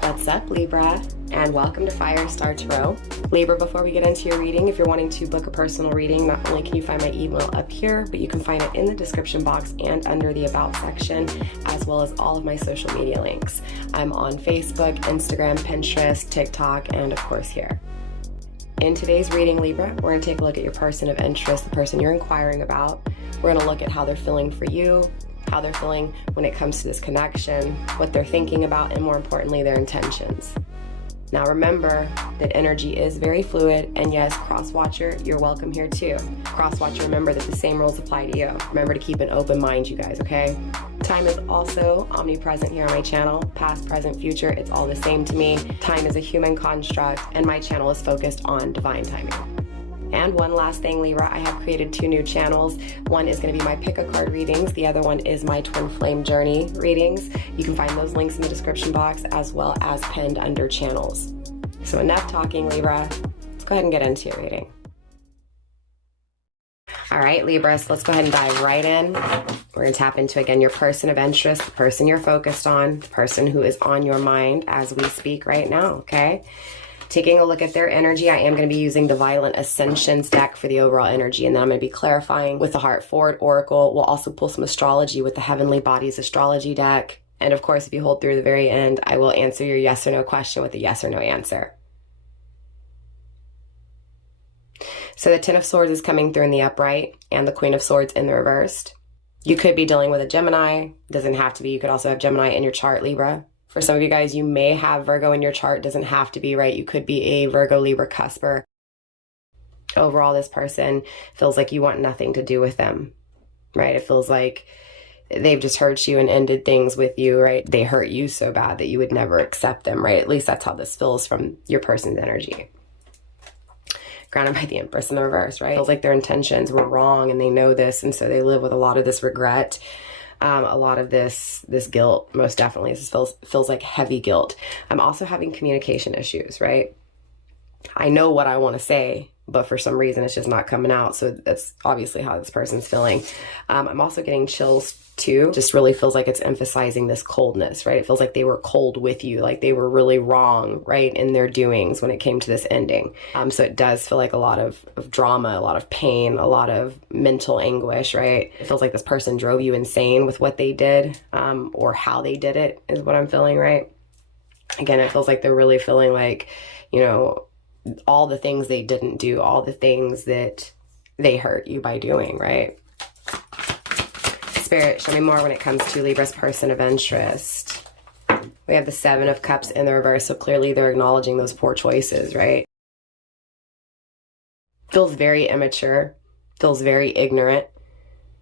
What's up, Libra, and welcome to Firestarpassion. Libra, before we get into your reading, if you're wanting to book a personal reading, not only can you find my email up here, but you can find it in the description box and under the About section, as well as all of my social media links. I'm on Facebook, Instagram, Pinterest, TikTok, and of course here. In today's reading, Libra, we're going to take a look at your person of interest, the person you're inquiring about. We're going to look at how they're feeling for you, how they're feeling when it comes to this connection, what they're thinking about, and more importantly, their intentions. Now remember that energy is very fluid, and yes, cross-watcher, you're welcome here too. Cross-watcher, remember that the same rules apply to you. Remember to keep an open mind, you guys, okay? Time is also omnipresent here on my channel. Past, present, future, it's all the same to me. Time is a human construct, and my channel is focused on divine timing. And one last thing, Libra, I have created 2 new channels. One is going to be my pick a card readings. The other one is my twin flame journey readings. You can find those links in the description box as well as pinned under channels. So enough talking, Libra. Let's go ahead and get into your reading. All right, Libra, so let's go ahead and dive right in. We're going to tap into, again, your person of interest, the person you're focused on, the person who is on your mind as we speak right now, okay? Taking a look at their energy, I am going to be using the Violent Ascensions deck for the overall energy, and then I'm going to be clarifying with the Heart Forward Oracle. We'll also pull some astrology with the Heavenly Bodies Astrology deck. And of course, if you hold through the very end, I will answer your yes or no question with a yes or no answer. So the Ten of Swords is coming through in the upright, and the Queen of Swords in the reversed. You could be dealing with a Gemini. Doesn't have to be. You could also have Gemini in your chart, Libra. For some of you guys, you may have Virgo in your chart. Doesn't have to be, right? You could be a Virgo, Libra, cusper. Overall, this person feels like you want nothing to do with them, right? It feels like they've just hurt you and ended things with you, right? They hurt you so bad that you would never accept them, right? At least that's how this feels from your person's energy. Grounded by the Empress in the reverse, right? It feels like their intentions were wrong and they know this, and so they live with a lot of this regret. A lot of this guilt, most definitely. This feels like heavy guilt. I'm also having communication issues, right? I know what I want to say, but for some reason it's just not coming out. So that's obviously how this person's feeling. I'm also getting chills too. Just really feels like it's emphasizing this coldness, right? It feels like they were cold with you, like they were really wrong, right, in their doings when it came to this ending. So it does feel like a lot of drama, a lot of pain, a lot of mental anguish, right? It feels like this person drove you insane with what they did, or how they did it is what I'm feeling, right? Again, it feels like they're really feeling like, you know, all the things they didn't do, all the things that they hurt you by doing, right? Spirit, show me more when it comes to Libra's person of interest. We have the 7 of Cups in the reverse, so clearly they're acknowledging those poor choices, right? Feels very immature, feels very ignorant,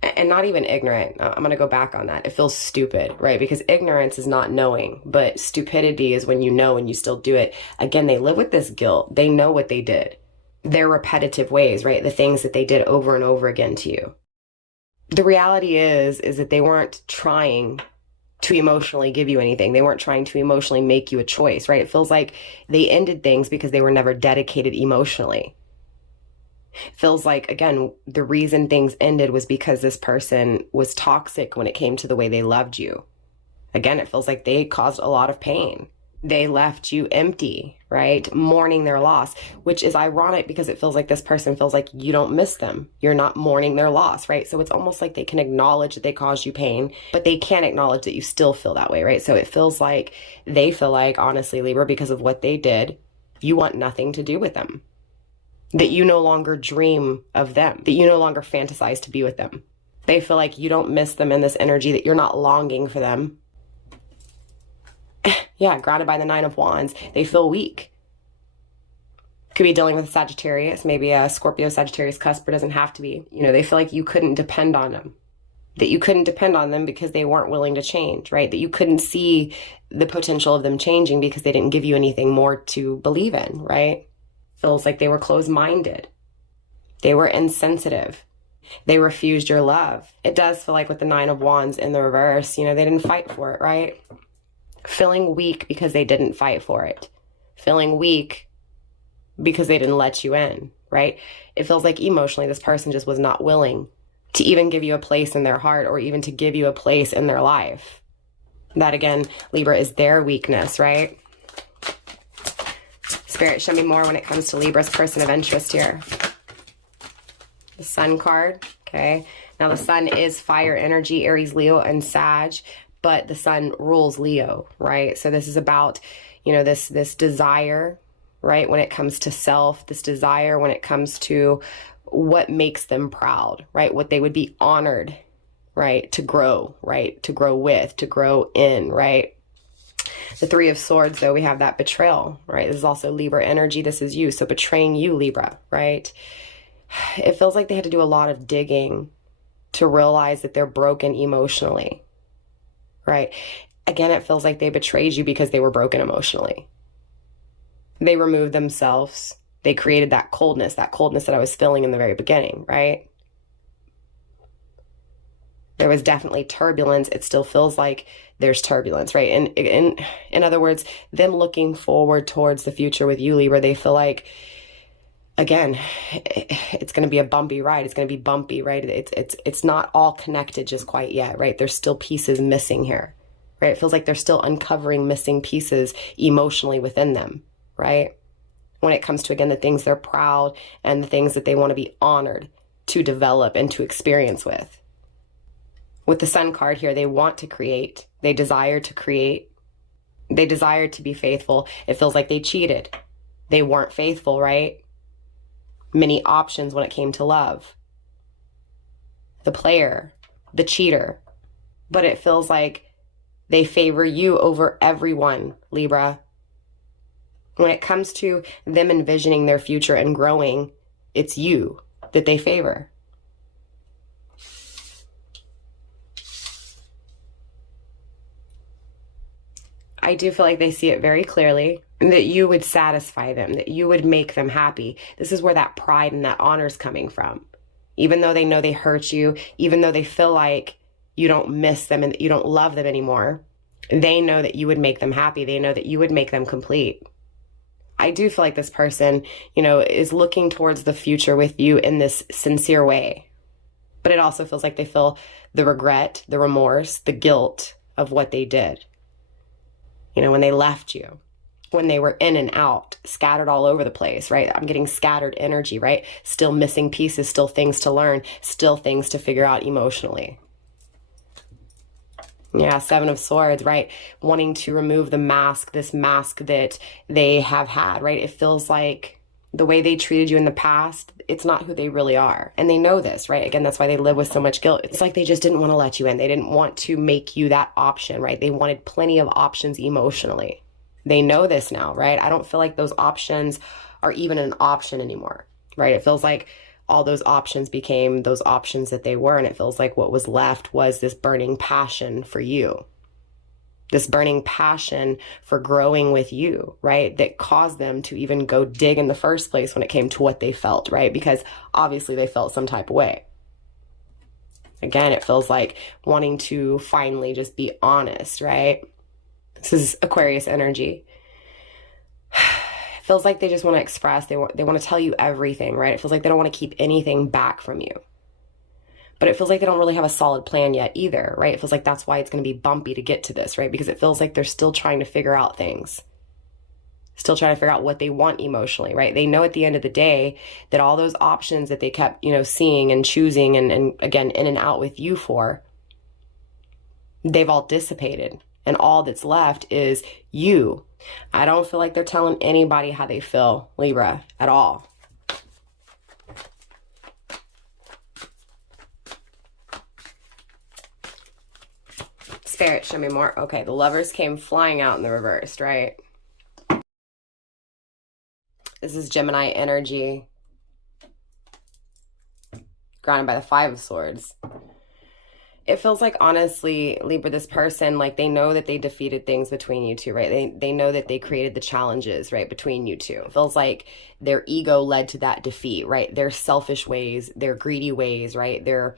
and not even ignorant. I'm going to go back on that. It feels stupid, right? Because ignorance is not knowing, but stupidity is when you know and you still do it. Again, they live with this guilt. They know what they did. Their repetitive ways, right? The things that they did over and over again to you. The reality is that they weren't trying to emotionally give you anything. They weren't trying to emotionally make you a choice, right? It feels like they ended things because they were never dedicated emotionally. Feels like, again, the reason things ended was because this person was toxic when it came to the way they loved you. Again, it feels like they caused a lot of pain. They left you empty, right? Mourning their loss, which is ironic because it feels like this person feels like you don't miss them. You're not mourning their loss, right? So it's almost like they can acknowledge that they caused you pain, but they can't acknowledge that you still feel that way, right? So it feels like they feel like, honestly, Libra, because of what they did, you want nothing to do with them. That you no longer dream of them, that you no longer fantasize to be with them. They feel like you don't miss them in this energy, that you're not longing for them. Yeah, grounded by the 9 of Wands. They feel weak. Could be dealing with Sagittarius, maybe a Scorpio, Sagittarius cusp, but doesn't have to be. You know, they feel like you couldn't depend on them. That you couldn't depend on them because they weren't willing to change, right? That you couldn't see the potential of them changing because they didn't give you anything more to believe in, right? Feels like they were closed-minded. They were insensitive. They refused your love. It does feel like with the 9 of Wands in the reverse, you know, they didn't fight for it, right? Feeling weak because they didn't fight for it. Feeling weak because they didn't let you in, right? It feels like emotionally this person just was not willing to even give you a place in their heart or even to give you a place in their life. That again, Libra, is their weakness, right? Spirit, show me more when it comes to Libra's person of interest here. The Sun card, okay? Now the Sun is fire energy, Aries, Leo, and Sag, but the Sun rules Leo, right? So this is about, you know, this desire, right? When it comes to self, this desire when it comes to what makes them proud, right? What they would be honored, right? To grow, right? To grow with, to grow in, right? The Three of Swords, though, we have that betrayal, right? This is also Libra energy. This is you. So betraying you, Libra, right? It feels like they had to do a lot of digging to realize that they're broken emotionally, right? Again, it feels like they betrayed you because they were broken emotionally. They removed themselves. They created that coldness that I was feeling in the very beginning, right? There was definitely turbulence. It still feels like there's turbulence, right? And in other words, them looking forward towards the future with you, Libra, they feel like, again, it's going to be a bumpy ride. It's going to be bumpy, right? It's not all connected just quite yet, right? There's still pieces missing here, right? It feels like they're still uncovering missing pieces emotionally within them, right? When it comes to, again, the things they're proud and the things that they want to be honored to develop and to experience with. With the Sun card here, they want to create. They desire to create. They desire to be faithful. It feels like they cheated. They weren't faithful, right? Many options when it came to love. The player, the cheater. But it feels like they favor you over everyone, Libra. When it comes to them envisioning their future and growing, it's you that they favor. I do feel like they see it very clearly, that you would satisfy them, that you would make them happy. This is where that pride and that honor is coming from. Even though they know they hurt you, even though they feel like you don't miss them and that you don't love them anymore, they know that you would make them happy. They know that you would make them complete. I do feel like this person, you know, is looking towards the future with you in this sincere way. But it also feels like they feel the regret, the remorse, the guilt of what they did. You know, when they left you, when they were in and out, scattered all over the place, right? I'm getting scattered energy, right? Still missing pieces, still things to learn, still things to figure out emotionally. Yeah, Seven of Swords, right? Wanting to remove the mask, this mask that they have had, right? It feels like the way they treated you in the past, it's not who they really are. And they know this, right? Again, that's why they live with so much guilt. It's like they just didn't want to let you in. They didn't want to make you that option, right? They wanted plenty of options emotionally. They know this now, right? I don't feel like those options are even an option anymore, right? It feels like all those options became those options that they were. And it feels like what was left was this burning passion for you. This burning passion for growing with you, right? That caused them to even go dig in the first place when it came to what they felt, right? Because obviously they felt some type of way. Again, it feels like wanting to finally just be honest, right? This is Aquarius energy. It feels like they just want to express, they want to tell you everything, right? It feels like they don't want to keep anything back from you. But it feels like they don't really have a solid plan yet either, right? It feels like that's why it's going to be bumpy to get to this, right? Because it feels like they're still trying to figure out things. Still trying to figure out what they want emotionally, right? They know at the end of the day that all those options that they kept, you know, seeing and choosing and again, in and out with you for, they've all dissipated. And all that's left is you. I don't feel like they're telling anybody how they feel, Libra, at all. Spirit, show me more. Okay, the Lovers came flying out in the reversed, right? This is Gemini energy. Grounded by the Five of Swords. It feels like, honestly, Libra, this person, like, they know that they defeated things between you two, right? They know that they created the challenges, right, between you two. It feels like their ego led to that defeat, right? Their selfish ways, their greedy ways, right? Their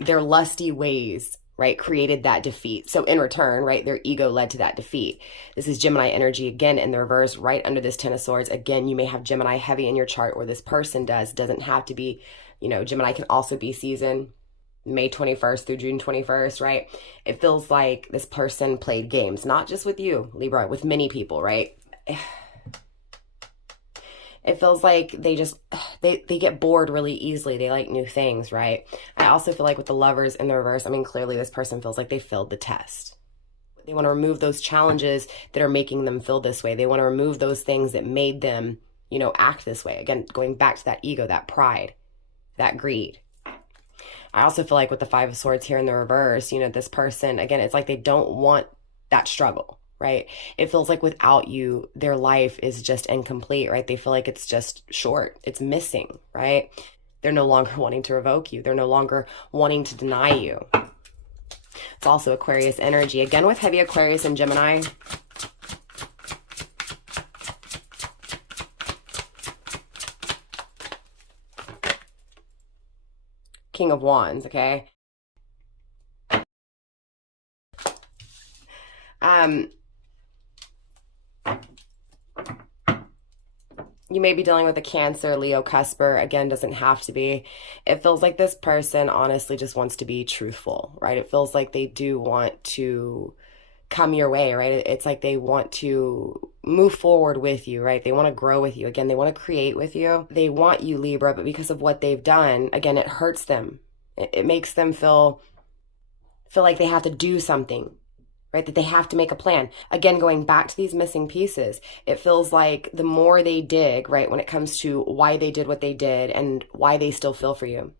lusty ways, right, created that defeat. So in return, right, their ego led to that defeat. This is Gemini energy again in the reverse, right under this Ten of Swords. Again, you may have Gemini heavy in your chart, or this person does. Doesn't have to be, you know, Gemini can also be season. May 21st through June 21st, right? It feels like this person played games, not just with you, Libra, with many people, right? It feels like they get bored really easily. They like new things, right? I also feel like with the Lovers in the reverse, I mean, clearly this person feels like they failed the test. They want to remove those challenges that are making them feel this way. They want to remove those things that made them, you know, act this way. Again, going back to that ego, that pride, that greed. I also feel like with the Five of Swords here in the reverse, you know, this person, again, it's like they don't want that struggle, right? It feels like without you, their life is just incomplete, right? They feel like it's just short. It's missing, right? They're no longer wanting to revoke you. They're no longer wanting to deny you. It's also Aquarius energy. Again, with heavy Aquarius and Gemini. King of Wands, okay? You may be dealing with a Cancer, Leo, Cusper. Again, doesn't have to be. It feels like this person honestly just wants to be truthful, right? It feels like they do want to come your way, right? It's like they want to move forward with you, right? They want to grow with you. Again, they want to create with you. They want you, Libra, but because of what they've done, again, it hurts them. It makes them feel like they have to do something, right? That they have to make a plan. Again, going back to these missing pieces, it feels like the more they dig, right, when it comes to why they did what they did and why they still feel for you,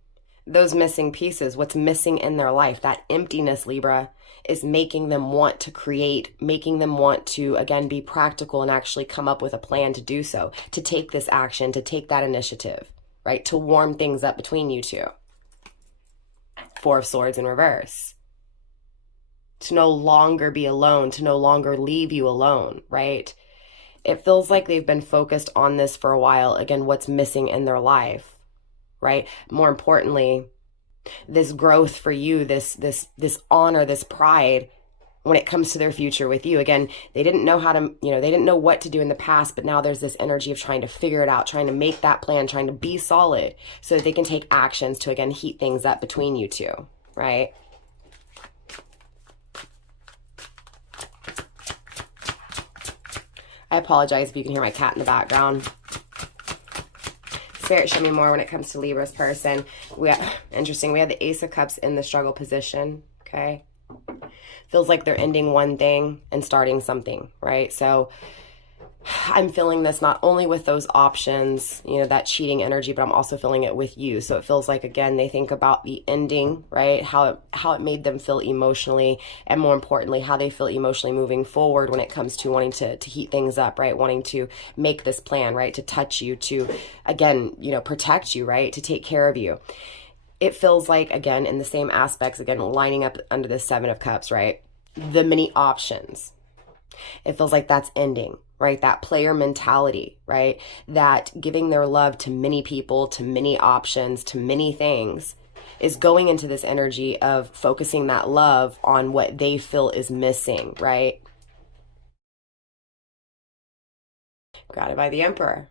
those missing pieces, what's missing in their life, that emptiness, Libra, is making them want to create, making them want to, again, be practical and actually come up with a plan to do so, to take this action, to take that initiative, right, to warm things up between you two. Four of Swords in reverse. To no longer be alone, to no longer leave you alone, right? It feels like they've been focused on this for a while. Again, what's missing in their life, right? More importantly, this growth for you, this honor, this pride when it comes to their future with you. Again, they didn't know how to, you know, they didn't know what to do in the past, but now there's this energy of trying to figure it out, trying to make that plan, trying to be solid so that they can take actions to, again, heat things up between you two, right? I apologize if you can hear my cat in the background. Spirit, show me more when it comes to Libra's person. Interesting. We have the Ace of Cups in the struggle position. Okay. Feels like they're ending one thing and starting something, right? So I'm feeling this not only with those options, you know, that cheating energy, but I'm also feeling it with you. So it feels like, again, they think about the ending, right? How it made them feel emotionally, and more importantly, how they feel emotionally moving forward when it comes to wanting to heat things up, right? Wanting to make this plan, right? To touch you, to, again, you know, protect you, right? To take care of you. It feels like, again, in the same aspects, again, lining up under the Seven of Cups, right? The many options. It feels like that's ending, right? That player mentality, right? That giving their love to many people, to many options, to many things is going into this energy of focusing that love on what they feel is missing, right? Guided by the Emperor.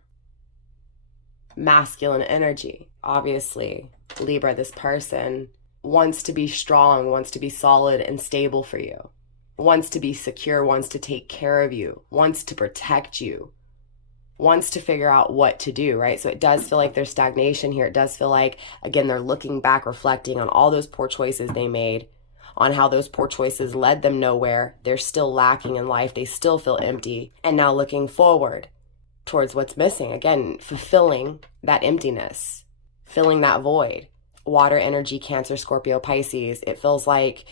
Masculine energy. Obviously, Libra, this person wants to be strong, wants to be solid and stable for you. Wants to be secure, wants to take care of you, wants to protect you, wants to figure out what to do, right? So it does feel like there's stagnation here. It does feel like, again, they're looking back, reflecting on all those poor choices they made, on how those poor choices led them nowhere. They're still lacking in life. They still feel empty. And now looking forward towards what's missing. Again, fulfilling that emptiness, filling that void. Water energy, Cancer, Scorpio, Pisces. It feels like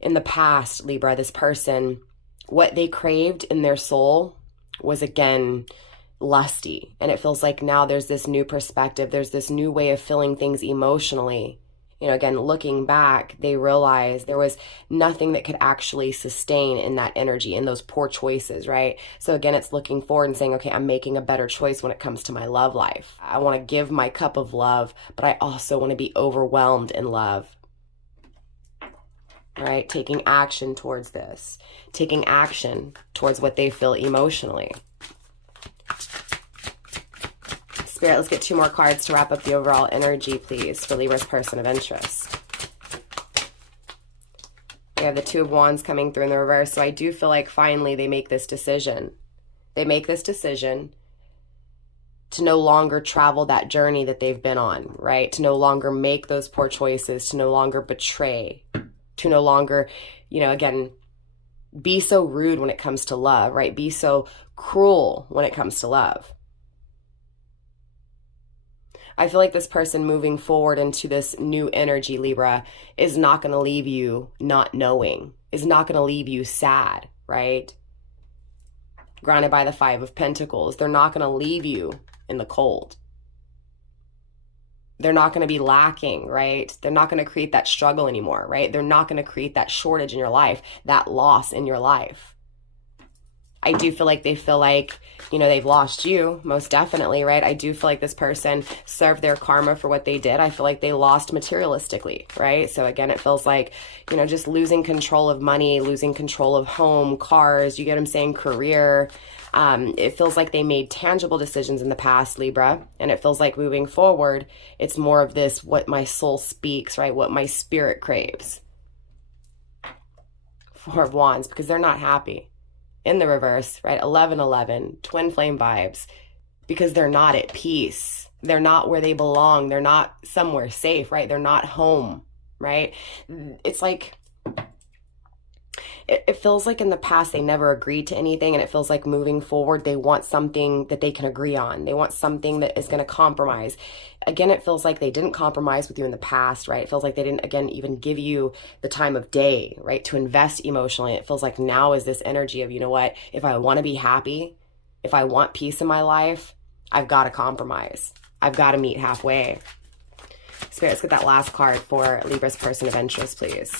in the past, Libra, this person, what they craved in their soul was, again, lusty. And it feels like now there's this new perspective. There's this new way of feeling things emotionally. You know, again, looking back, they realized there was nothing that could actually sustain in that energy, in those poor choices, right? So again, it's looking forward and saying, okay, I'm making a better choice when it comes to my love life. I want to give my cup of love, but I also want to be overwhelmed in love. Right? Taking action towards this. Taking action towards what they feel emotionally. Spirit, let's get 2 more cards to wrap up the overall energy, please, for Libra's person of interest. We have the Two of Wands coming through in the reverse. So I do feel like finally they make this decision. They make this decision to no longer travel that journey that they've been on, right? To no longer make those poor choices, to no longer betray, to no longer, you know, again, be so rude when it comes to love, right? Be so cruel when it comes to love. I feel like this person moving forward into this new energy, Libra, is not going to leave you not knowing, is not going to leave you sad, right? Grounded by the Five of Pentacles. They're not going to leave you in the cold. They're not going to be lacking, right? They're not going to create that struggle anymore, right? They're not going to create that shortage in your life, that loss in your life. I do feel like they feel like, you know, they've lost you, most definitely, right? I do feel like this person served their karma for what they did. I feel like they lost materialistically, right? So again, it feels like, you know, just losing control of money, losing control of home, cars, you get what I'm saying, career. It feels like they made tangible decisions in the past, Libra, and it feels like moving forward, it's more of this, what my soul speaks, right? What my spirit craves. Four of Wands, because they're not happy. In the reverse, right? 11-11, twin flame vibes, because they're not at peace. They're not where they belong. They're not somewhere safe, right? They're not home, right? It's like, it feels like in the past they never agreed to anything, and it feels like moving forward they want something that they can agree on. They want something that is going to compromise. Again, it feels like they didn't compromise with you in the past, right? It feels like they didn't, again, even give you the time of day, right, to invest emotionally. It feels like now is this energy of, you know what, if I want to be happy, if I want peace in my life, I've got to compromise. I've got to meet halfway. Spirit, let's get that last card for Libra's person of interest, please.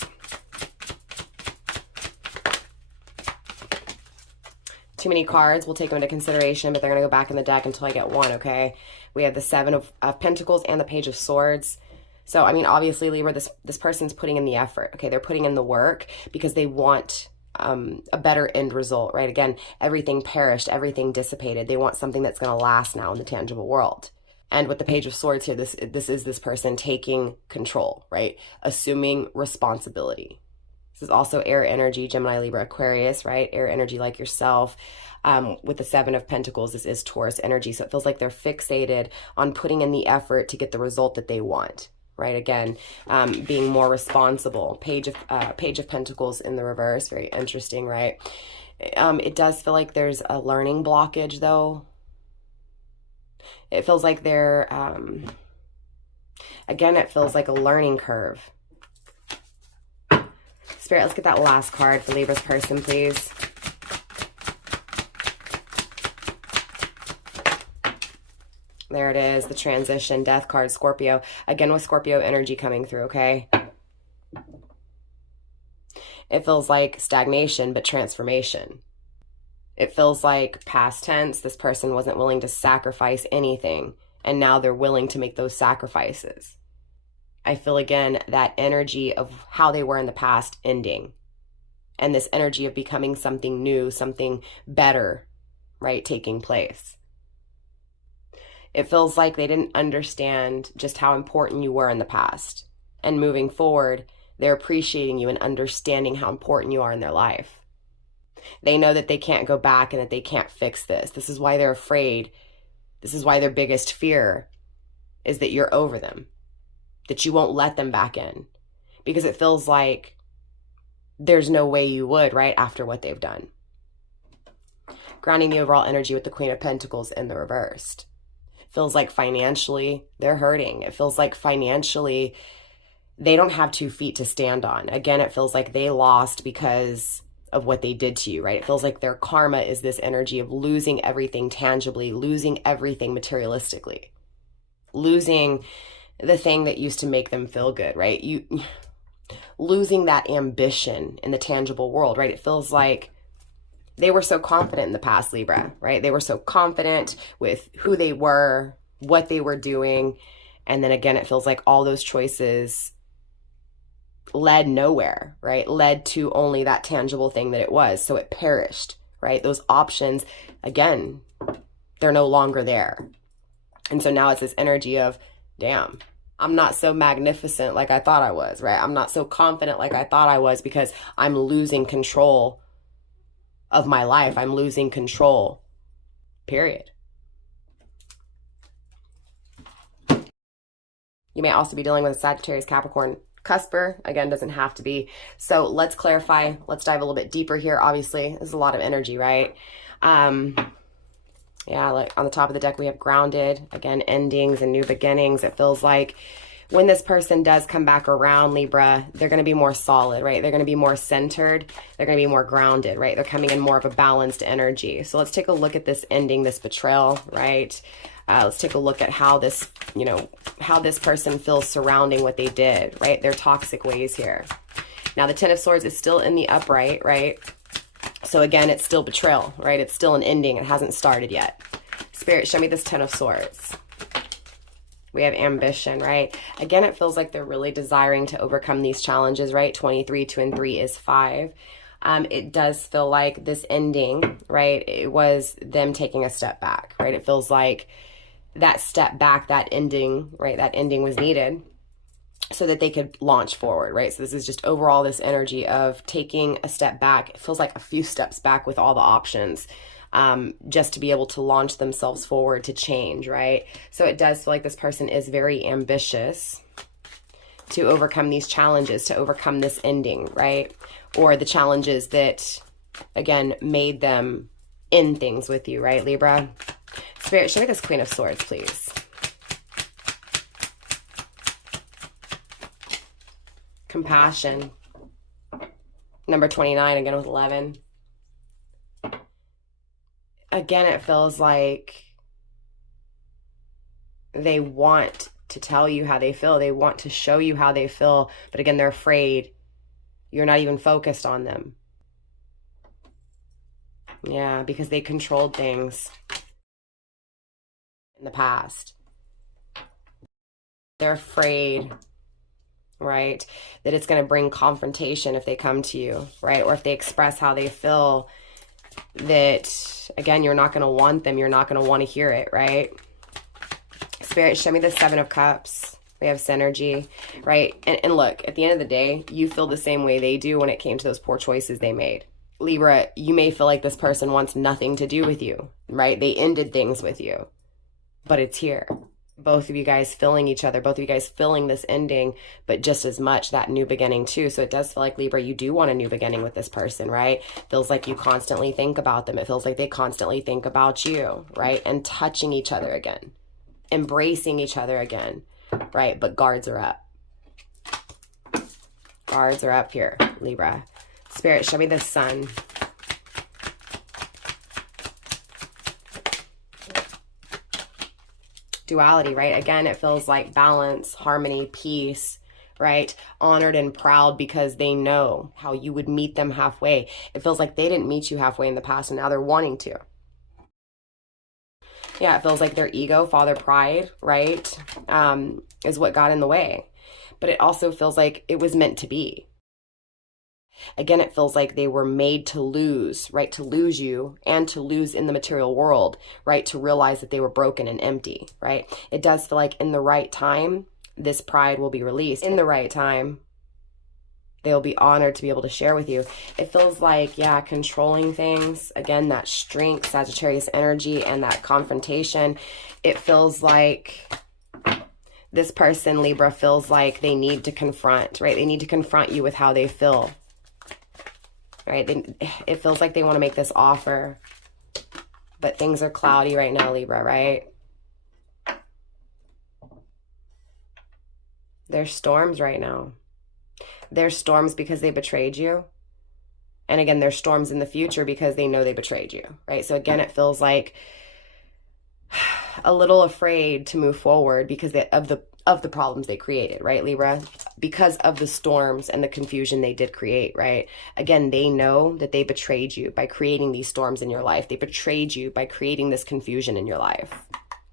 Too many cards. We'll take them into consideration, but they're going to go back in the deck until I get one, okay? We have the Seven of Pentacles and the Page of Swords. So, I mean, obviously, Libra, this person's putting in the effort, okay? They're putting in the work because they want a better end result, right? Again, everything perished, everything dissipated. They want something that's going to last now in the tangible world. And with the Page of Swords here, this is this person taking control, right? Assuming responsibility. This is also air energy, Gemini, Libra, Aquarius, right? Air energy like yourself. With the Seven of Pentacles, this is Taurus energy. So it feels like they're fixated on putting in the effort to get the result that they want, right? Again, being more responsible. Page of Pentacles in the reverse, very interesting, right? It does feel like there's a learning blockage, though. It feels like they're, again, it feels like a learning curve. Spirit, let's get that last card for Libra's person, please. There it is, the transition, death card, Scorpio. Again, with Scorpio energy coming through, okay? It feels like stagnation, but transformation. It feels like past tense, this person wasn't willing to sacrifice anything, and now they're willing to make those sacrifices. I feel, again, that energy of how they were in the past ending. And this energy of becoming something new, something better, right, taking place. It feels like they didn't understand just how important you were in the past. And moving forward, they're appreciating you and understanding how important you are in their life. They know that they can't go back and that they can't fix this. This is why they're afraid. This is why their biggest fear is that you're over them, that you won't let them back in, because it feels like there's no way you would, right, after what they've done. Grounding the overall energy with the Queen of Pentacles in the reversed. It feels like financially they're hurting. It feels like financially they don't have 2 feet to stand on. Again, it feels like they lost because of what they did to you, right? It feels like their karma is this energy of losing everything tangibly, losing everything materialistically, losing the thing that used to make them feel good, right? Losing that ambition in the tangible world, right? It feels like they were so confident in the past, Libra, right? They were so confident with who they were, what they were doing. And then again, it feels like all those choices led nowhere, right? Led to only that tangible thing that it was. So it perished, right? Those options, again, they're no longer there. And so now it's this energy of, damn, I'm not so magnificent like I thought I was, right? I'm not so confident like I thought I was because I'm losing control of my life. I'm losing control, period. You may also be dealing with a Sagittarius, Capricorn, cusper. Again, doesn't have to be. So let's clarify. Let's dive a little bit deeper here. Obviously, there's a lot of energy, right? Yeah, like on the top of the deck, we have grounded. Again, endings and new beginnings. It feels like when this person does come back around, Libra, they're going to be more solid, right? They're going to be more centered. They're going to be more grounded, right? They're coming in more of a balanced energy. So let's take a look at this ending, this betrayal, right? Let's take a look at how this, you know, how this person feels surrounding what they did, right? Their toxic ways here. Now, the Ten of Swords is still in the upright, right? So again, it's still betrayal, right? It's still an ending. It hasn't started yet. Spirit, show me this Ten of Swords. We have ambition, right? Again, it feels like they're really desiring to overcome these challenges, right? 23, 2 and 3 is 5. It does feel like this ending, right? It was them taking a step back, right? It feels like that step back, that ending, right? That ending was needed so that they could launch forward, right? So this is just overall this energy of taking a step back. It feels like a few steps back with all the options, just to be able to launch themselves forward to change, right? So it does feel like this person is very ambitious to overcome these challenges, to overcome this ending, right? Or the challenges that, again, made them end things with you, right, Libra? Spirit, show me this Queen of Swords, please. Compassion. Number 29, again with 11. Again, it feels like they want to tell you how they feel. They want to show you how they feel. But again, they're afraid you're not even focused on them. Yeah, because they controlled things in the past. They're afraid, right, that it's going to bring confrontation if they come to you, right? Or if they express how they feel, that, again, you're not going to want them. You're not going to want to hear it, right? Spirit, show me the Seven of Cups. We have synergy, right? And look, at the end of the day, you feel the same way they do when it came to those poor choices they made. Libra, you may feel like this person wants nothing to do with you, right? They ended things with you, but it's here. Both of you guys filling each other, both of you guys filling this ending, but just as much that new beginning too. So it does feel like, Libra, you do want a new beginning with this person, right? Feels like you constantly think about them. It feels like they constantly think about you, right? And touching each other again, embracing each other again, right? But guards are up. Guards are up here, Libra. Spirit, show me the Sun. Duality, right? Again, it feels like balance, harmony, peace, right? Honored and proud because they know how you would meet them halfway. It feels like they didn't meet you halfway in the past and now they're wanting to. Yeah, it feels like their ego, father pride, right, is what got in the way. But it also feels like it was meant to be. Again, it feels like they were made to lose, right? To lose you and to lose in the material world, right? To realize that they were broken and empty, right? It does feel like in the right time, this pride will be released. In the right time, they'll be honored to be able to share with you. It feels like, yeah, controlling things. Again, that strength, Sagittarius energy, and that confrontation. It feels like this person, Libra, feels like they need to confront, right? They need to confront you with how they feel. Right? It feels like they want to make this offer, but things are cloudy right now, Libra, right? There's storms right now. There's storms because they betrayed you. And again, there's storms in the future because they know they betrayed you, right? So again, it feels like a little afraid to move forward because of the problems they created, right, Libra? Because of the storms and the confusion they did create, right? Again, they know that they betrayed you by creating these storms in your life. They betrayed you by creating this confusion in your life,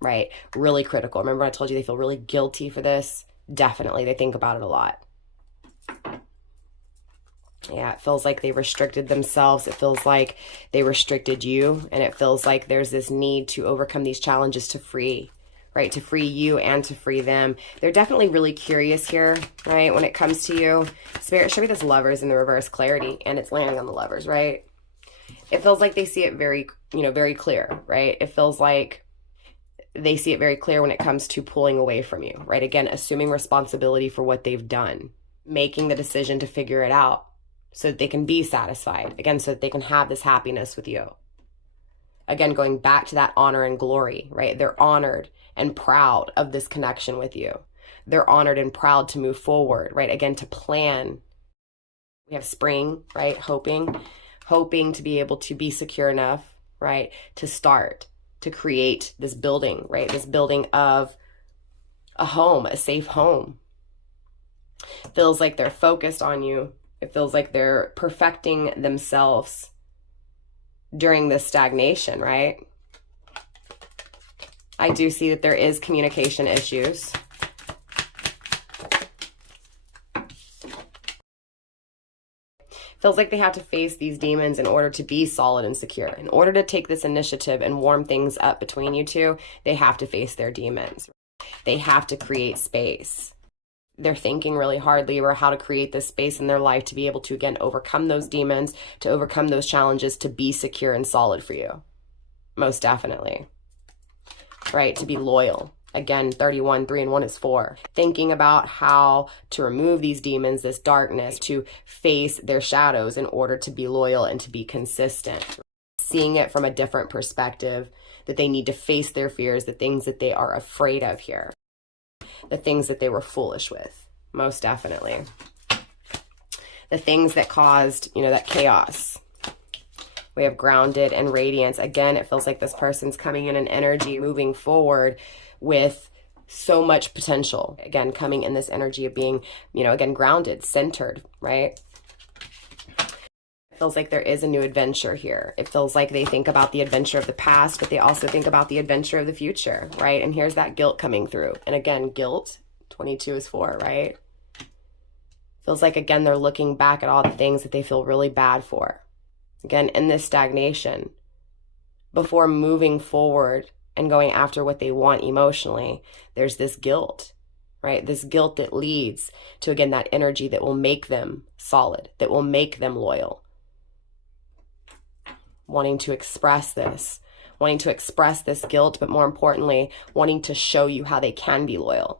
right? Really critical. Remember when I told you they feel really guilty for this? Definitely. They think about it a lot. Yeah, it feels like they restricted themselves. It feels like they restricted you. And it feels like there's this need to overcome these challenges to free right? To free you and to free them. They're definitely really curious here, right? When it comes to you. Spirit, show me this Lovers in the reverse clarity, and it's landing on the Lovers, right? It feels like they see it very, very clear, right? It feels like they see it very clear when it comes to pulling away from you, right? Again, assuming responsibility for what they've done, making the decision to figure it out so that they can be satisfied, again, so that they can have this happiness with you. Again, going back to that honor and glory, right? They're honored and proud of this connection with you. They're honored and proud to move forward, right? Again, to plan. We have spring, right? Hoping to be able to be secure enough, right? To start, to create this building, right? This building of a home, a safe home. Feels like they're focused on you. It feels like they're perfecting themselves during this stagnation, right? I do see that there is communication issues. Feels like they have to face these demons in order to be solid and secure. In order to take this initiative and warm things up between you two, they have to face their demons. They have to create space. They're thinking really hard, Libra, how to create this space in their life to be able to, again, overcome those demons, to overcome those challenges, to be secure and solid for you. Most definitely. Right? To be loyal. Again, 31, 3 and 1 is 4. Thinking about how to remove these demons, this darkness, to face their shadows in order to be loyal and to be consistent. Seeing it from a different perspective, that they need to face their fears, the things that they are afraid of here. The things that they were foolish with, most definitely. The things that caused, that chaos. We have grounded and radiance. Again, it feels like this person's coming in an energy, moving forward with so much potential. Again, coming in this energy of being, again, grounded, centered, right? It feels like there is a new adventure here. It feels like they think about the adventure of the past, but they also think about the adventure of the future, right? And here's that guilt coming through. And again, guilt, 22 is 4, right? Feels like, again, they're looking back at all the things that they feel really bad for. Again, in this stagnation, before moving forward and going after what they want emotionally, there's this guilt, right? This guilt that leads to, again, that energy that will make them solid, that will make them loyal. Wanting to express this guilt, but more importantly, wanting to show you how they can be loyal.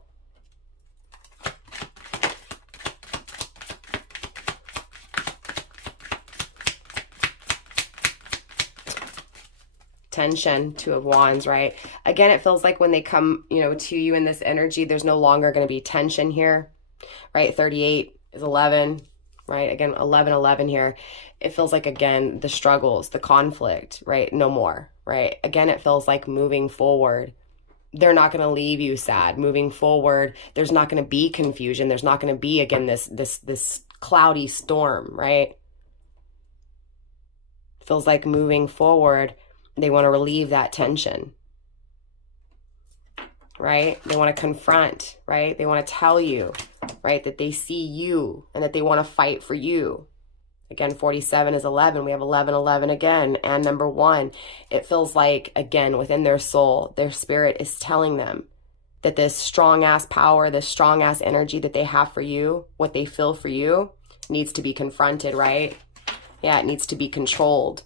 Tension, 2 of Wands, right? Again, it feels like when they come, to you in this energy, there's no longer going to be tension here, right? 38 is 11, right? Again, 11 here. It feels like, again, the struggles, the conflict, right? No more, right? Again, it feels like moving forward, they're not going to leave you sad. Moving forward, there's not going to be confusion. There's not going to be, again, this cloudy storm, right? Feels like moving forward, they want to relieve that tension, right? They want to confront, right? They want to tell you, right, that they see you and that they want to fight for you. Again, 47 is 11. We have 11 again. And number 1, it feels like, again, within their soul, their spirit is telling them that this strong-ass power, this strong-ass energy that they have for you, what they feel for you, needs to be confronted, right? Yeah, it needs to be controlled.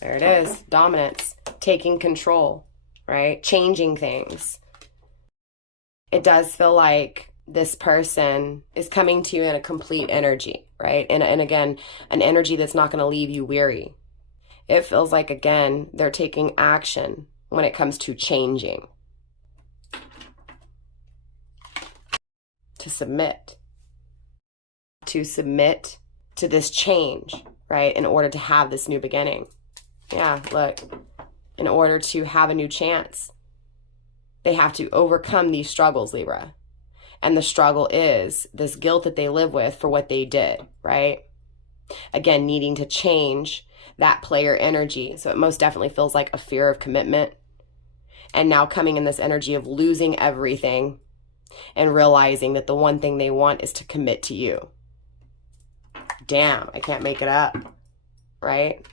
There it is, dominance, taking control, right? Changing things. It does feel like this person is coming to you in a complete energy, right? And again, an energy that's not going to leave you weary. It feels like, again, they're taking action when it comes to changing. To submit to this change, right? In order to have this new beginning. Yeah, look, in order to have a new chance, they have to overcome these struggles, Libra. And the struggle is this guilt that they live with for what they did, right? Again, needing to change that player energy. So it most definitely feels like a fear of commitment. And now coming in this energy of losing everything, and realizing that the one thing they want is to commit to you. Damn, I can't make it up, right?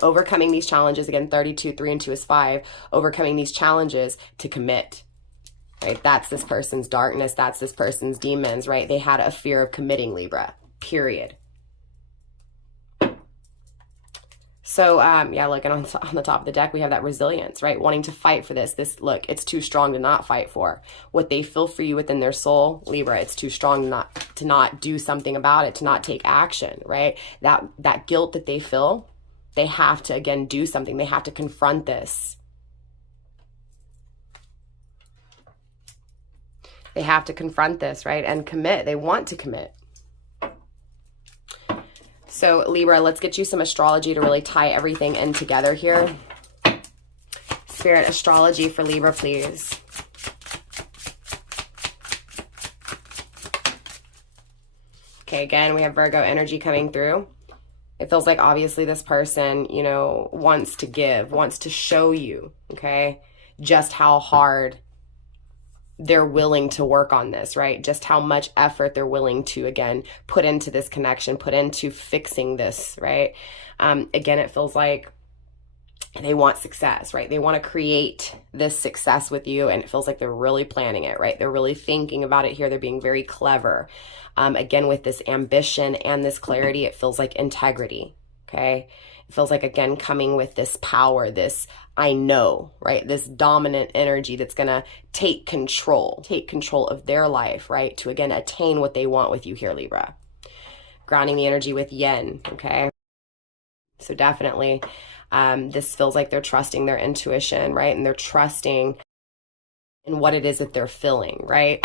Overcoming these challenges, again, 32, 3 and 2 is 5. Overcoming these challenges to commit, right? That's this person's darkness. That's this person's demons, right? They had a fear of committing, Libra, period. So, yeah, look, and on the top of the deck, we have that resilience, right? Wanting to fight for this. Look, it's too strong to not fight for. What they feel for you within their soul, Libra, it's too strong to not do something about it, to not take action, right? That guilt that they feel, they have to, again, do something. They have to confront this. They have to confront this, right? And commit. They want to commit. So Libra, let's get you some astrology to really tie everything in together here. Spirit, astrology for Libra, please. Okay, again, we have Virgo energy coming through. It feels like obviously this person, you know, wants to give, wants to show you, okay, just how hard they're willing to work on this, right? Just how much effort they're willing to, again, put into this connection, put into fixing this, right? Again, it feels like they want success, right? They want to create this success with you, and it feels like they're really planning it, right? They're really thinking about it here. They're being very clever. Again, with this ambition and this clarity, it feels like integrity, okay? It feels like, again, coming with this power, this I know, right? This dominant energy that's going to take control of their life, right? To, again, attain what they want with you here, Libra. Grounding the energy with yen, okay? So definitely, this feels like they're trusting their intuition, right? And they're trusting in what it is that they're feeling, right?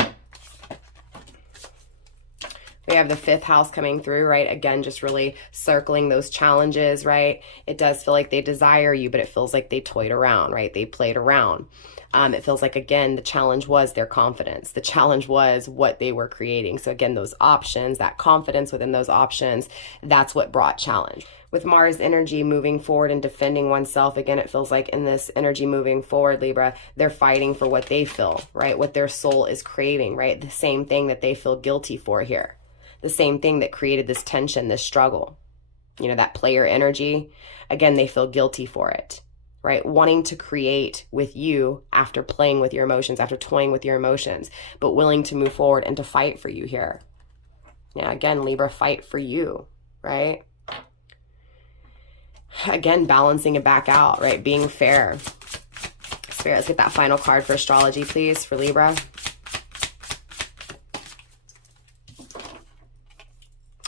We have the 5th house coming through, right? Again, just really circling those challenges, right? It does feel like they desire you, but it feels like they toyed around, right? They played around. It feels like, again, the challenge was their confidence. The challenge was what they were creating. So again, those options, that confidence within those options, that's what brought challenge. With Mars energy moving forward and defending oneself, again, it feels like in this energy moving forward, Libra, they're fighting for what they feel, right? What their soul is craving, right? The same thing that they feel guilty for here. The same thing that created this tension, this struggle. You know, that player energy, again, they feel guilty for it, right? Wanting to create with you after playing with your emotions, after toying with your emotions, but willing to move forward and to fight for you here. Yeah, again, Libra, fight for you, right? Again, balancing it back out, right? Being fair. Spirit, let's get that final card for astrology, please, for Libra.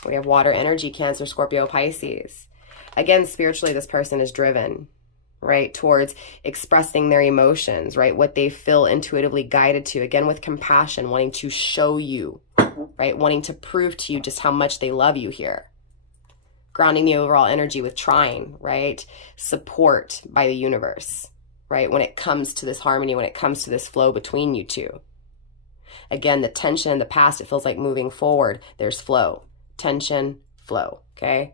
We have water energy, Cancer, Scorpio, Pisces. Again, spiritually, this person is driven, right, towards expressing their emotions, right, what they feel intuitively guided to. Again, with compassion, wanting to show you, right, wanting to prove to you just how much they love you here. Grounding the overall energy with trying, right, support by the universe, right, when it comes to this harmony, when it comes to this flow between you two. Again, the tension in the past, it feels like moving forward, there's flow. Tension, flow, okay?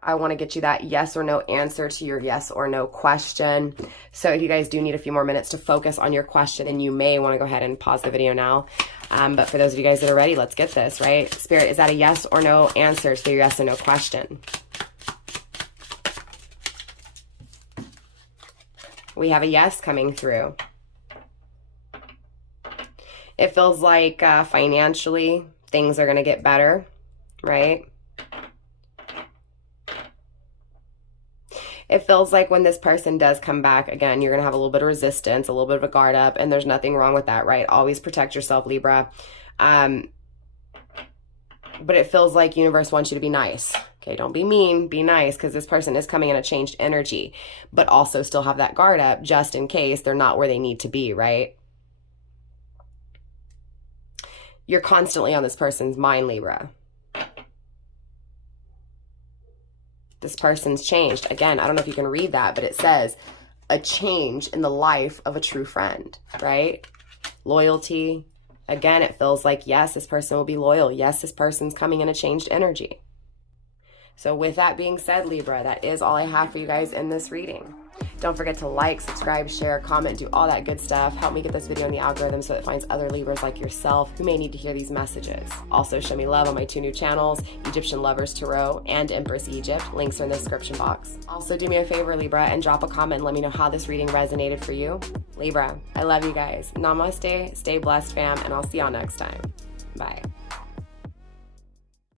I want to get you that yes or no answer to your yes or no question. So if you guys do need a few more minutes to focus on your question, then you may want to go ahead and pause the video now. But for those of you guys that are ready, let's get this, right? Spirit, is that a yes or no answer to your yes or no question? We have a yes coming through. It feels like financially, things are going to get better, right? It feels like when this person does come back, again, you're going to have a little bit of resistance, a little bit of a guard up, and there's nothing wrong with that, right? Always protect yourself, Libra. But it feels like universe wants you to be nice. Okay, don't be mean, be nice, because this person is coming in a changed energy, but also still have that guard up just in case they're not where they need to be, right? You're constantly on this person's mind, Libra. This person's changed. Again, I don't know if you can read that, but it says a change in the life of a true friend, right? Loyalty. Again, it feels like, yes, this person will be loyal. Yes, this person's coming in a changed energy. So with that being said, Libra, that is all I have for you guys in this reading. Don't forget to like, subscribe, share, comment, do all that good stuff. Help me get this video in the algorithm so it finds other Libras like yourself who may need to hear these messages. Also, show me love on my 2 new channels, Egyptian Lovers Tarot and Empress Egypt. Links are in the description box. Also, do me a favor, Libra, and drop a comment and let me know how this reading resonated for you. Libra, I love you guys. Namaste, stay blessed, fam, and I'll see y'all next time. Bye.